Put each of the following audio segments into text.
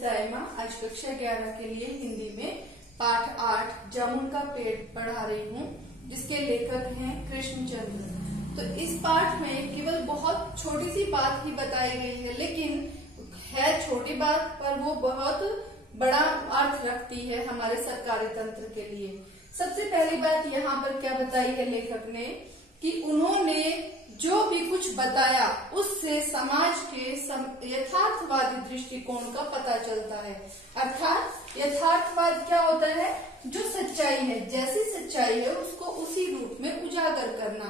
दाइमा। आज कक्षा 11 के लिए हिंदी में पाठ 8 जामुन का पेड़ पढ़ा रही हूँ, जिसके लेखक हैं कृष्णचंद्र। तो इस पाठ में केवल बहुत छोटी सी बात ही बताई गई है, लेकिन है छोटी बात पर वो बहुत बड़ा अर्थ रखती है हमारे सरकारी तंत्र के लिए। सबसे पहली बात यहाँ पर क्या बताई है लेखक ने कि उन्होंने जो भी कुछ बताया उससे समाज के यथार्थवादी दृष्टिकोण का पता चलता है। अर्थात यथार्थवाद क्या होता है? जो सच्चाई है, जैसी सच्चाई है उसको उसी रूप में उजागर करना।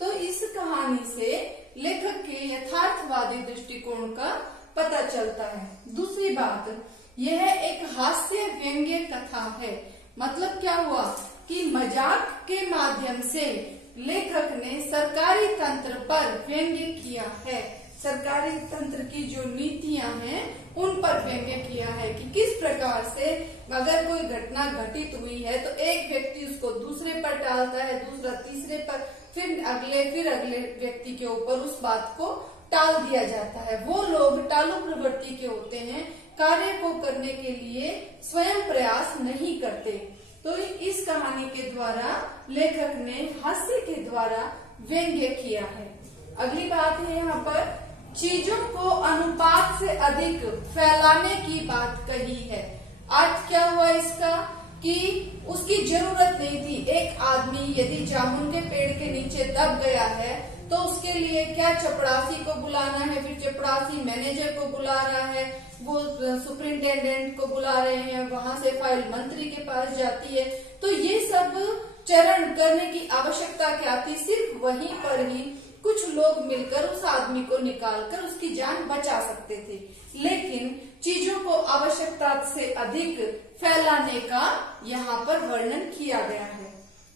तो इस कहानी से लेखक के यथार्थवादी दृष्टिकोण का पता चलता है। दूसरी बात, यह एक हास्य व्यंग्य कथा है। मतलब क्या हुआ कि मजाक के माध्यम से लेखक ने सरकारी तंत्र पर व्यंग्य किया है। सरकारी तंत्र की जो नीतियां हैं उन पर व्यंग्य किया है कि किस प्रकार से अगर कोई घटना घटित हुई है तो एक व्यक्ति उसको दूसरे पर टालता है, दूसरा तीसरे पर, फिर अगले व्यक्ति के ऊपर उस बात को टाल दिया जाता है। वो लोग टालू प्रवृत्ति के होते हैं, कार्य को करने के लिए स्वयं प्रयास नहीं करते। तो इस कहानी के द्वारा लेखक ने हास्य के द्वारा व्यंग्य किया है। अगली बात है यहाँ पर, चीजों को अनुपात से अधिक फैलाने की बात कही है। अर्थ क्या हुआ इसका कि उसकी जरूरत नहीं थी। एक आदमी यदि जामुन के पेड़ के नीचे दब गया है तो उसके लिए क्या चपरासी को बुलाना है, फिर चपरासी मैनेजर को बुला रहा है, वो सुपरिंटेंडेंट को बुला रहे हैं, वहां से फाइल मंत्री के पास जाती है। तो ये सब चरण करने की आवश्यकता क्या थी? सिर्फ वहीं पर ही कुछ लोग मिलकर उस आदमी को निकालकर उसकी जान बचा सकते थे। लेकिन चीजों को आवश्यकता से अधिक फैलाने का यहाँ पर वर्णन किया गया है।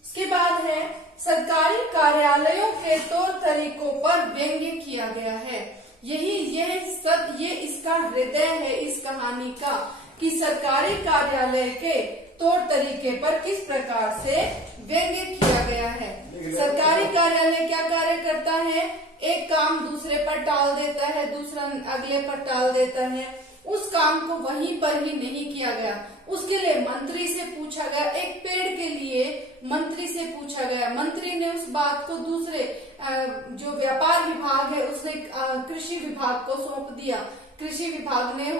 उसके बाद है, सरकारी कार्यालयों के तौर तरीकों पर व्यंग्य किया गया है। ये इसका हृदय है इस कहानी का कि सरकारी कार्यालय के तौर तरीके पर किस प्रकार से व्यंग्य किया गया है। सरकारी कार्यालय क्या कार्य करता है? एक काम दूसरे पर टाल देता है, दूसरा अगले पर टाल देता है। उस काम को वहीं पर ही नहीं किया गया, उसके लिए मंत्री से पूछा गया। एक पेड़ के लिए मंत्री से पूछा गया, मंत्री ने उस बात को दूसरे जो व्यापार विभाग है उसने कृषि विभाग को सौंप दिया, कृषि विभाग ने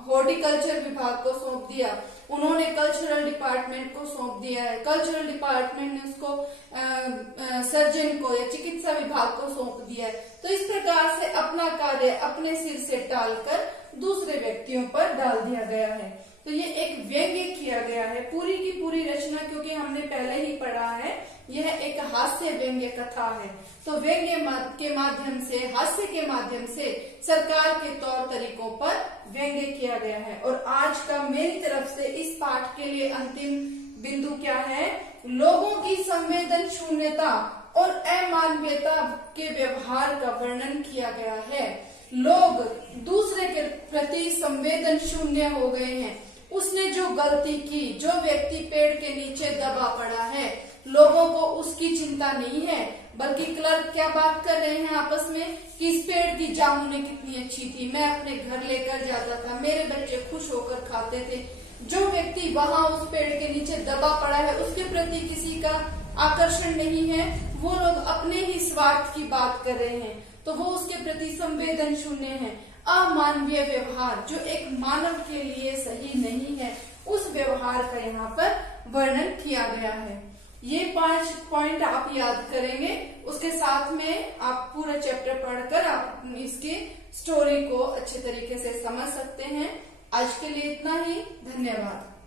हॉर्टिकल्चर विभाग को सौंप दिया, उन्होंने कल्चरल डिपार्टमेंट को सौंप दिया है, कल्चरल डिपार्टमेंट ने उसको सर्जन को या चिकित्सा विभाग को सौंप दिया है। तो इस प्रकार से अपना कार्य अपने सिर से टालकर दूसरे व्यक्तियों पर डाल दिया गया है। तो ये एक व्यंग्य किया गया है। पूरी की पूरी रचना, क्योंकि हमने पहले ही पढ़ा है, यह एक हास्य व्यंग्य कथा है। तो व्यंग्य के माध्यम से, हास्य के माध्यम से सरकार के तौर तरीकों पर व्यंग्य किया गया है। और आज का मेरी तरफ से इस पाठ के लिए अंतिम बिंदु क्या है? लोगों की संवेदन शून्यता और अमानवीयता के व्यवहार का वर्णन किया गया है। लोग दूसरे के प्रति संवेदन शून्य हो गए हैं। उसने जो गलती की, जो व्यक्ति पेड़ के नीचे दबा पड़ा है, लोगों को उसकी चिंता नहीं है, बल्कि क्लर्क क्या बात कर रहे हैं आपस में कि इस पेड़ की जामुनें कितनी अच्छी थी, मैं अपने घर लेकर जाता था, मेरे बच्चे खुश होकर खाते थे। जो व्यक्ति वहां उस पेड़ के नीचे दबा पड़ा है उसके प्रति किसी का आकर्षण नहीं है, वो लोग अपने ही स्वार्थ की बात कर रहे हैं, तो वो उसके प्रति संवेदन शून्य है। अमानवीय व्यवहार जो एक मानव के लिए सही नहीं है, उस व्यवहार का यहाँ पर वर्णन किया गया है। ये 5 पॉइंट आप याद करेंगे, उसके साथ में आप पूरा चैप्टर पढ़कर आप इसके स्टोरी को अच्छे तरीके से समझ सकते हैं। आज के लिए इतना ही। धन्यवाद।